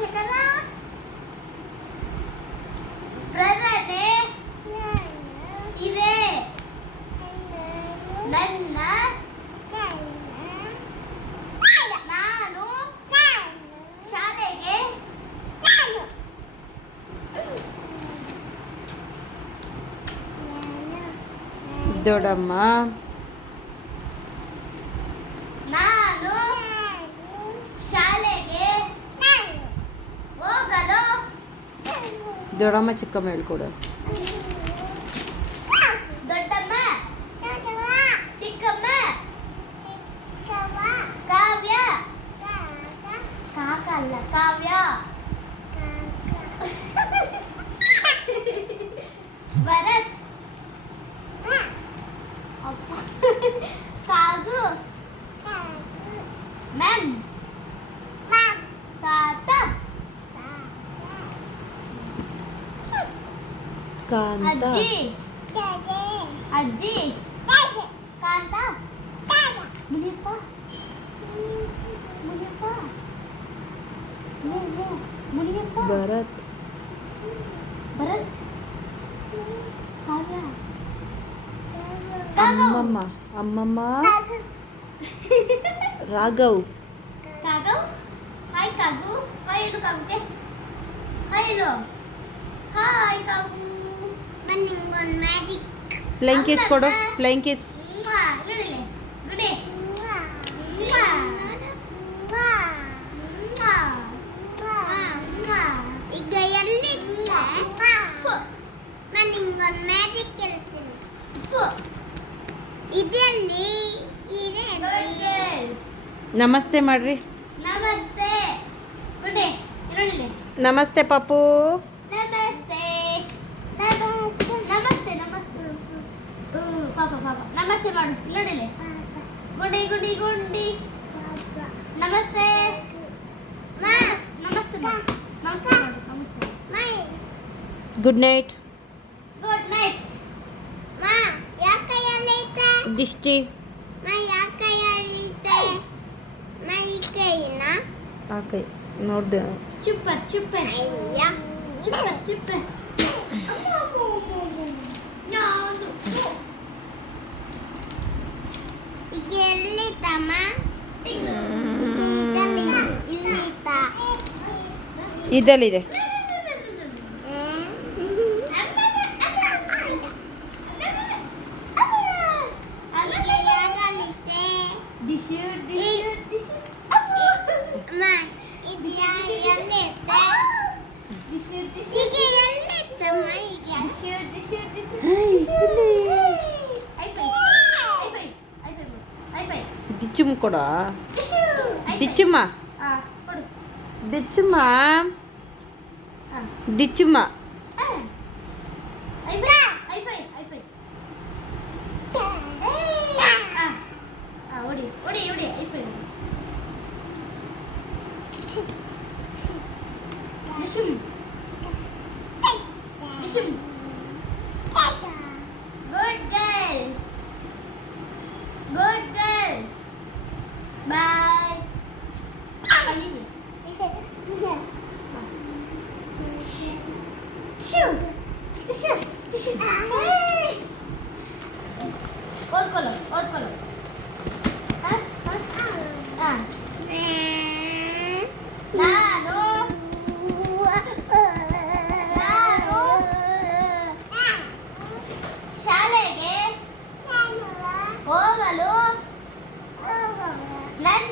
ಪೋಷಕರ ಪ್ರೇರಣೆ ಇದೆ. ನನ್ನ ನಾನು ಶಾಲೆಗೆ ದೊಡ್ಡಮ್ಮ ನಾನು ಶಾಲೆಗೆ ಹೋಗಲು ದೊಡ್ಡಮ್ಮ ಚಿಕ್ಕಮ್ಮ ಹೇಳ್ಕೊಡು. ದೊಡ್ಡಮ್ಮ ಚಿಕ್ಕಮ್ಮ ಕಾವ್ಯ ಕಾಕ ಅಲ್ಲ ಕಾವ್ಯ ಭರತ್ ಕಾಗು ಮ್ಯಾಮ್ ತಾತ ಕಾಂತ ಅಜ್ಜಿ ಅಜ್ಜಿ ಕಾಂತ ಮುನಿಯಪ್ಪ ಮುನಿಯಪ್ಪ ಮುನಿಯಪ್ಪ ಭರತ್ ಭರತ್ ಕಾವ್ಯ ಅಮ್ಮಮ್ಮ ಅಮ್ಮಮ್ಮ ರಾಘವ್ ಕಾಗವ್ ಹಾಯ್ ಕಾಗು ಹಾಯ್ ಹೇಳು ಕಾಗುಗೆ ಹಾಯ್ ಹೇಳು ಹಾಯ್ ಕಾಗು ನಾನು ನಿಂಗೊಂದು ಮ್ಯಾಜಿಕ್ ಫ್ಲೈಂಗ್ ಕಿಸ್ ಕೊಡು. Flying kiss. ಹೇಳಿ ಗುಡಿ ಈಗ ಎಲ್ಲಿ ನಾನು ನಿಂಗೊಂದು ಮ್ಯಾಜಿಕ್ ಹೇಳ್ತೀನಿ. ಇದೆಲ್ಲಿ ಇದೆ ನಮಸ್ತೆ ಮಾಡ್ರಿ. ನಮಸ್ತೆ ಗುಡಿ ಇರಲಿ ನಮಸ್ತೆ ಪಾಪು. ನಮಸ್ತೆ ನಮಸ್ತೆ ನಮಸ್ತೆ ಪಾಪ ಪಾಪ ನಮಸ್ತೆ ಮಾಡು ಇಲ್ಲಡಿಲೆ ಗುಂಡಿ ಗುಂಡಿ ಗುಂಡಿ ನಮಸ್ತೆ ಮಾ ನಮಸ್ತೆ ಮಾಡು ನಮಸ್ತೆ ಮಾಡು ನಮಸ್ತೆ my good night. Good night ಮಾ ಯಾಕೆ ಎಲ್ಲಿದೆ ದಿಷ್ಟಿ ಮಾ ಯಾಕೆ ಎಲ್ಲಿದೆ ಮೈ ಕೈನ ಕೈ ನೋಡ್ದೆ. ಚುಪ್ಪರ್ ಚುಪ್ಪರ್ ಅಯ್ಯ ಚುಪ್ಪರ್ ಚುಪ್ಪರ್ ಯಾವುದು ಈಗ ಎಲ್ಲಿದ್ದಮ್ಮ ಇಲ್ಲಿದ್ದ ಇದಲ್ಲಿದೆ. ದಿಚ್ಚುಮ್ ಕೊಡ. ದಿಚ್ಚುಮ್ಮ ದಿಚ್ಚುಮ್ಮ ದಿಚ್ಚುಮ್ಮ Good girl. Good girl. Bye. ಓದ್ಕೊಳ್ಳು ಓದ್ಕೊಳ್ಳು ನಾನು ಶಾಲೆಗೆ ಹೋಗಲು ನನ್ನ